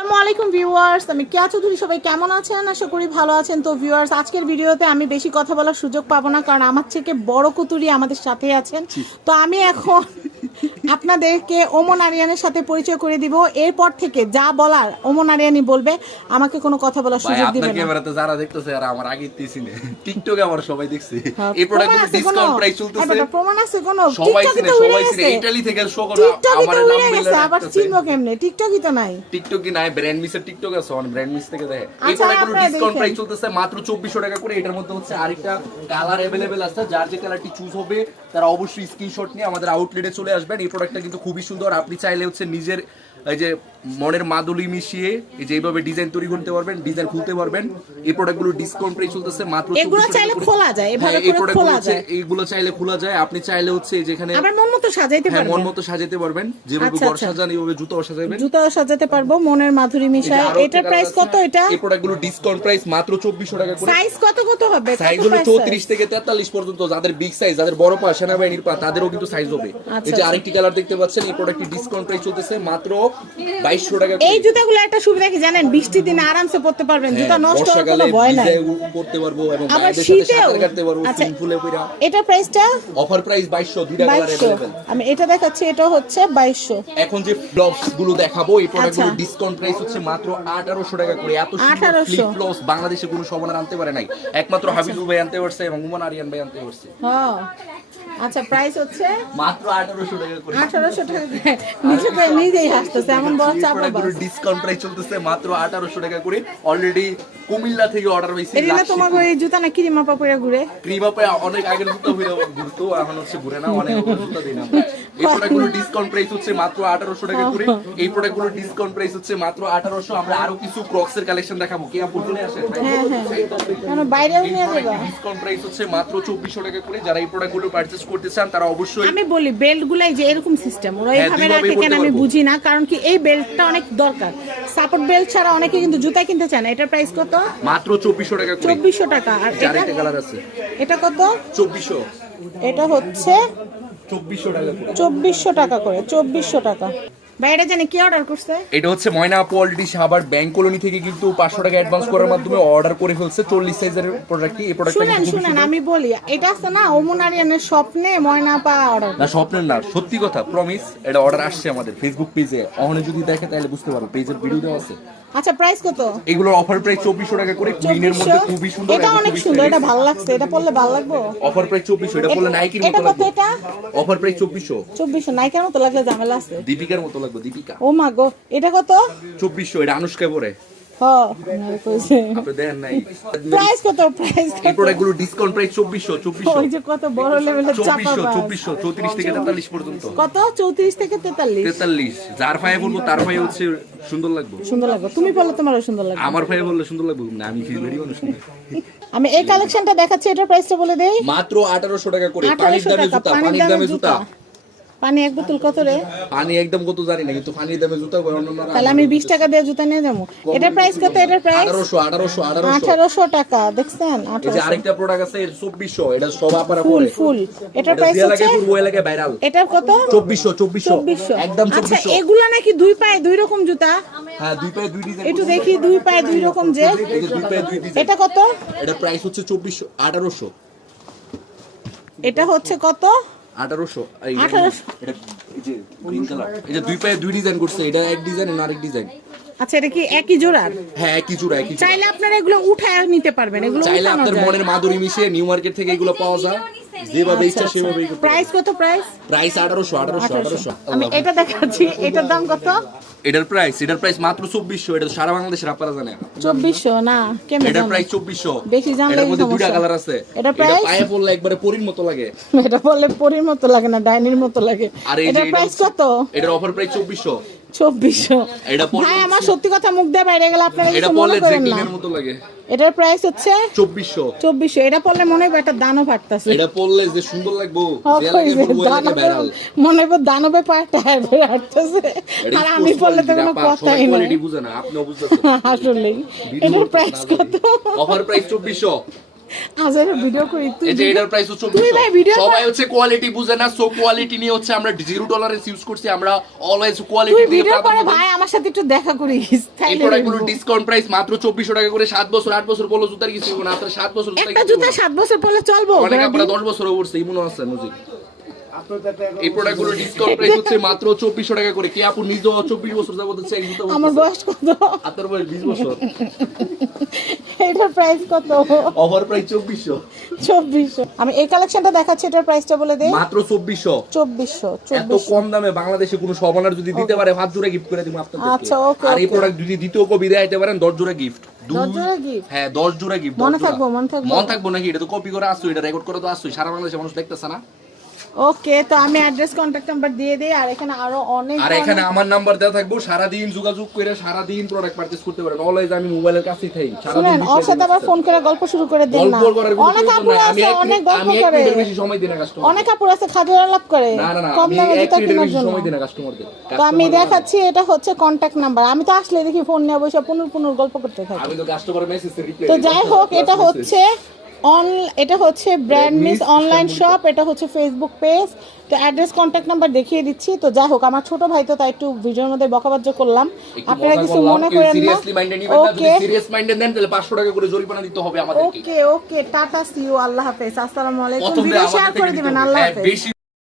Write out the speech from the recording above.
আসসালামু আলাইকুম ভিউয়ার্স আমি কেয়া চৌধুরী সবাই কেমন আছেন? আশা করি ভালো আছেন। তো ভিউয়ার্স আজকের ভিডিওতে আমি বেশি কথা বলার সুযোগ পাবো না কারণ আমার থেকে বড় কুতুরি আমাদের সাথে আছেন। তো আমি এখন আপনাদেরকে ওমন আরিয়ানের সাথে পরিচয় করে দিব। এরপর থেকে যা বলার ওমন আরিয়ানি বলবে আমাকে কোনো কথা বলার সুযোগ দিবে আপনার না। ক্যামেরাতে যারা দেখতেছে আর আমার আগে দিছি না টিকটকে আমার সবাই দেখছে। হ্যাঁ, এই প্রোডাক্ট? ডিসকাউন্ট প্রাইস চলতেছে। বেটা, প্রমাণ আছে কোনো? সবাই টিকটকে চিনে সবাই চিনে। ইতালি থেকে শো করে আমার নাম উড়ে আবার চিনবো কেমনে? টিকটকই তো নাই। টিকটক কি নাই ব্র্যান্ড মিসের টিকটক আছে অন ব্র্যান্ড মিস থেকে দেখে এই আচ্ছা, প্রোডাক্টগুলো আপনারা ডিসকাউন্ট দেখেন। প্রাইস চলতেছে মাত্র 2400 টাকা করে এটার মধ্যে হচ্ছে আরেকটা কালার अवेलेबल আছে যার যে কালারটি চুজ হবে তারা অবশ্যই স্ক্রিনশট নিয়ে আমাদের আউটলেটে চলে আসবেন এই প্রোডাক্টটা কিন্তু খুবই সুন্দর আপনি চাইলে হচ্ছে নিজের এই যে মনের মাদুলি মিশিয়ে এই যে এইভাবে ডিজাইন তৈরি করতে পারবেন ডিজাইন খুলতে পারবেন এই প্রোডাক্টগুলো ডিসকাউন্ট প্রাইস চলতেছে মাত্র এগুলো চাইলে খোলা যায়, এভাবে হ্যাঁ, এই করে প্রোডাক্টগুলো খোলা হচ্ছে। এইগুলো চাইলে খোলা যায় আপনি চাইলে হচ্ছে যেখানে আবার মন মতো সাজাইতে হ্যাঁ মন মতো সাজাতে পারবেন যেভাবে আচ্ছা, ঘর আচ্ছা। সাজান এইভাবে জুতাও সাজাবেন জুতাও সাজাতে পারব মনের মাধুরী মিশায়। এটার প্রাইস কত এটা? এই প্রোডাক্টগুলো ডিসকাউন্ট প্রাইস মাত্র 2400 টাকা করে। সাইজ কত কত হবে? সাইজ হলো price চৌত্রিশ থেকে তেতাল্লিশ পর্যন্ত যাদের বিগ সাইজ যাদের বড় পা সেনাবাহিনীর পা তাদেরও কিন্তু সাইজ হবে। আচ্ছা, এই যে আচ্ছা। আরেকটি কালার দেখতে পাচ্ছেন এই প্রোডাক্টটি ডিসকাউন্ট প্রাইস চলতেছে মাত্র বাইশশো টাকা এই জুতাগুলো একটা সুবিধা কি জানেন? বৃষ্টির দিনে আরামসে পড়তে পারবেন। জুতা নষ্ট হওয়ার কোনো ভয় নাই। ভিজে পারব এবং আবার শীতেও। কাটতে পারব আচ্ছা পইরা। এটার প্রাইসটা অফার প্রাইস বাইশশো দুইটা কালার বাইশশো। আমি এটা দেখাচ্ছি এটা হচ্ছে বাইশশো। এখন যে ফ্লপসগুলো দেখাবো এই প্রোডাক্টগুলো আচ্ছা। ডিসকাউন্ট প্রাইস হচ্ছে মাত্র আঠারোশো টাকা করে। এত 1800 ফ্লিপ ফ্লপস বাংলাদেশে কোনো আনতে পারে নাই। একমাত্র হাবিবুল ভাই আনতে পারছে এবং উমান আরিয়ান ভাই আনতে পারছে। হ্যাঁ আচ্ছা প্রাইস হচ্ছে মাত্র আঠারোশো টাকা করে। আঠারোশো টাকা নিজে নিজেই হাসতেছে এমন বড় চাপা ডিসকাউন্ট প্রাইস চলতেছে মাত্র আঠারোশো টাকা করে। অলরেডি কুমিল্লা থেকে অর্ডার এটা না তোমার ওই জুতা না কিরিমা পাপড়া ঘুরে? ক্রিম আপে অনেক জুতো ঘুরে ঘুরতো এখন হচ্ছে ঘুরে না অনেক জুতো দিই না আমরা। এই প্রোডাক্টগুলো ডিসকাউন্ট প্রাইস হচ্ছে মাত্র আঠারোশো টাকা করে। এই প্রোডাক্টগুলো ডিসকাউন্ট প্রাইস হচ্ছে মাত্র আঠারোশো। আমরা আরও কিছু ক্রক্সের কালেকশন দেখাবো। কে আপু চলে আসে? হ্যাঁ হ্যাঁ। কেন বাইরেও নিয়ে যাবা? ডিসকাউন্ট প্রাইস হচ্ছে মাত্র চব্বিশশো টাকা করে। যারা এই প্রোডাক্টগুলো পারচেস করতে চান তারা অবশ্যই আমি বলি বেল্ট গুলাই যে এরকম সিস্টেম ওরা হ্যাঁ, এইভাবে রাখে কেন আমি বুঝি না? কারণ কি এই বেল্টটা অনেক দরকার? সাপোর্ট বেল্ট ছাড়া অনেকে কিন্তু জুতা কিনতে চায় না। এটার প্রাইস কত? মাত্র চব্বিশশো টাকা চব্বিশশো টাকা। আর এটা একটা কালার আছে। এটা কত? চব্বিশশো। এটা হচ্ছে চব্বিশশো টাকা করে। চব্বিশশো টাকা করে চব্বিশশো টাকা। বাইরে জানি কি অর্ডার করছে? এটা হচ্ছে Moyna quality Savar bank colony থেকে কিন্তু পাঁচশো টাকা অ্যাডভান্স করার মাধ্যমে অর্ডার করে ফেলছে। চল্লিশ সাইজের প্রোডাক্টটি এই প্রোডাক্টটা শুনেন কিন্তু শুনেন আমি বলি এটা আছে না ওমনারিয়ানের স্বপ্নে ময়না অর্ডার না স্বপ্নের না সত্যি কথা প্রমিস এটা অর্ডার আসছে আমাদের ফেসবুক পেজে অহনে যদি দেখে তাহলে বুঝতে পারো পেজের ভিডিও দেওয়া আছে। আচ্ছা প্রাইস কত? এগুলোর অফার প্রাইস চব্বিশশো টাকা করে। কুইনের মধ্যে খুবই সুন্দর এটা অনেক সুন্দর এটা ভালো লাগছে এটা পরলে ভালো লাগবে? অফার প্রাইস চব্বিশশো এটা বললে নাইকির মতো লাগবে এটা? অফার প্রাইস চব্বিশশো। চব্বিশশো নাইকের মতো লাগলে ঝামেলা আছে। দীপিকার মতো লাগবে দীপিকা ও মা গো এটা কত? চব্বিশশো এটা আনুষ্কা পরে। হ আপনারা কইছে। আপনি দেন নাই। প্রাইস কত প্রাইস এই প্রোডাক্টগুলো ডিসকাউন্ট প্রাইস চব্বিশশো চব্বিশশো। ওই যে কত বড় লেভেলের চাপা চব্বিশশো বাস। চব্বিশশো চৌত্রিশ থেকে তেতাল্লিশ পর্যন্ত। কত? চৌত্রিশ থেকে তেতাল্লিশ? তেতাল্লিশ। যার বলব তার হচ্ছে সুন্দর লাগবে। সুন্দর লাগবে। তুমি বললে তোমারও সুন্দর লাগবে। আমার বললে সুন্দর লাগবে? না আমি মানুষ এই কালেকশনটা দেখাচ্ছি এটার প্রাইসটা বলে দেই। মাত্র আঠারোশো টাকা করে পানির দামে জুতা পানির দামে জুতা। পানি এক বোতল কত রে? পানি একদম কত জানি না কিন্তু পানির দামে জুতা অন্যান্যরা তাহলে আমি বিশ টাকা দিয়ে জুতা নিয়ে যাব। এটার প্রাইস কত? এটার প্রাইস আঠারোশো আঠারোশো আঠারোশো। আঠারোশো টাকা দেখছেন? 1800 এই যে আরেকটা প্রোডাক্ট আছে চব্বিশশো এটা সব আপারা ফুল ফুল। এটার এটা প্রাইস হচ্ছে পূর্ব এলাকায় ভাইরাল এটার কত? চব্বিশশো চব্বিশশো। চব্বিশশো। একদম আচ্ছা চব্বিশশো। এগুলা নাকি দুই পায়ে দুই রকম জুতা? হ্যাঁ দুই পায়ে দুই ডিজাইন একটু দেখি দুই পায়ে দুই রকম যে। দুই পায়ে দুই ডিজাইন এটা কত? এটা প্রাইস হচ্ছে চব্বিশশো আঠারোশো। এটা হচ্ছে কত? আঠারোশো। এটা এই যে গ্রিন কালার এই দুই পায়ে দুই ডিজাইন করছে এটা এক ডিজাইন আর এক ডিজাইন আচ্ছা এটা কি একই জোড়ার? হ্যাঁ একই চাইলে আপনারা এগুলো উঠায় নিতে পারবেন এগুলো চাইলে আপনার মনের মাধুরী মিশিয়ে নিউ মার্কেট থেকে এগুলো পাওয়া যায়। যেভাবে ইচ্ছা সেভাবেই করতে প্রাইস কত প্রাইস প্রাইস আঠারোশো আঠারোশো আঠারোশো। আমি এটা দেখাচ্ছি এটার দাম কত? এটার প্রাইস এটার প্রাইস মাত্র চব্বিশশো এটা তো সারা বাংলাদেশের আপনারা জানে চব্বিশশো না কেমন এটার প্রাইস চব্বিশশো। বেশি জানলে এটার মধ্যে দুইটা কালার আছে। এটা price? পায়ে পড়লে একবারে পরির মতো লাগে। এটা বললে পরির মতো লাগে না ডাইনির মতো লাগে। আর এটার এটা প্রাইস কত? এটার অফার প্রাইস চব্বিশশো। চব্বিশশো। ভাই আমার সত্যি কথা মুখ দিয়ে বাইরে গেলে আপনারা কিছু মনে করেন না। জ্যাকলিনের মতো লাগে। এটার প্রাইস হচ্ছে চব্বিশশো। চব্বিশশো। এটা পড়লে মনে একটা দানও ফাটতেছে এটা পড়লে যে সুন্দর লাগবো যে এলাকায় পূর্ব এলাকায় ভাইরাল মনে দানবে পায়ে হাঁটতেছে। আর আমি পড়লে তো কোনো কথাই না এটার প্রাইস কত? অফার প্রাইস চব্বিশশো। আজের ভিডিও করি তুই এই এটার প্রাইস হচ্ছে তুই ভাই ভিডিও সবাই হচ্ছে কোয়ালিটি বুঝে না সো কোয়ালিটি নিয়ে হচ্ছে আমরা জিরো টলারেন্স ইউজ করছি আমরা অলওয়েজ কোয়ালিটি ভিডিও করে ভাই আমার সাথে একটু দেখা করিস এই প্রোডাক্টগুলো ডিসকাউন্ট প্রাইস মাত্র 2400 টাকা করে 7 বছর 8 বছর বলো জুতার কিছু না আপনার 7 বছর জুতা একটা জুতা বছর পরে চলবো অনেক আপনারা দিয়ে। 10 বছরও পড়ছে ইমুনো আছে এই প্রোডাক্টগুলো ডিসকাউন্ট প্রাইস হচ্ছে মাত্র 2400 টাকা করে। কে আপু নিজেও 24 বছর যাবত হচ্ছে আমার বয়স কত? আপনার বয়স 20 বছর? এটার প্রাইস কত? ওভার প্রাইস 2400 চব্বিশশো। আমি এই কালেকশনটা দেখাচ্ছি এটার প্রাইসটা বলে দে মাত্র 2400 চব্বিশশো এত কম দামে বাংলাদেশে কোনো সমানার যদি দিতে পারে হাত জোড়া গিফট করে দিব আপনাদের আচ্ছা, okay, আর এই প্রোডাক্ট যদি দ্বিতীয় কপি দেয় দিতে পারেন 10 জোড়া গিফট দশ? হ্যাঁ 10 জোড়া গিফট মনে থাকব, মনে থাকব। মন থাকব নাকি? এটা তো কপি করে আসছো এটা রেকর্ড করে তো আসছো সারা বাংলাদেশে মানুষ দেখতেছে না। ওকে তো আমি অ্যাড্রেস কন্ট্যাক্ট নাম্বার দিয়ে দিই আর এখানে আরও অনেক আর এখানে আমার নাম্বার দেওয়া থাকব সারা দিন যোগাযোগ করে সারা দিন প্রোডাক্ট পারচেজ করতে পারেন। অলওয়েজ আমি মোবাইলের কাছেই থাকি সারা দিন শুনেন ওর সাথে আবার ফোন করে। গল্প শুরু করে দেন না। অনেক আপুর। আমি আছে অনেক গল্প করে। মিনিটের বেশি সময় দিই না কাস্টমার অনেক আপুর আছে খাজুর করে। কম দামে জুতা কেনার জন্য সময় দিই না কাস্টমারদের তো আমি দেখাচ্ছি এটা হচ্ছে কন্ট্যাক্ট নাম্বার আমি তো আসলে দেখি ফোন নিয়ে বসে পুনর পুনর গল্প করতে থাকি। আমি তো কাস্টমার মেসেজ রিপ্লাই তো যাই হোক এটা হচ্ছে অন এটা হচ্ছে ব্র্যান্ড মিস অনলাইন শপ এটা হচ্ছে ফেসবুক পেজ তো অ্যাড্রেস কন্ট্যাক্ট নাম্বার দেখিয়ে দিচ্ছি। তো যাই হোক আমার ছোট ভাই তো তাই একটু ভিডিওর মধ্যে বকাবাজ্য করলাম। আপনারা কিছু মনে করেন না? সিরিয়াসলি মাইন্ডেড নিবেন না। যদি ওকে সিরিয়াস মাইন্ডেড দেন তাহলে 500 টাকা করে জরিমানা দিতে হবে আমাদেরকে। ওকে ওকে টাটা সিও আল্লাহ হাফেজ। আসসালামু আলাইকুম। ভিডিও শেয়ার করে দিবেন। আল্লাহ হ্যাঁ, হাফেজ।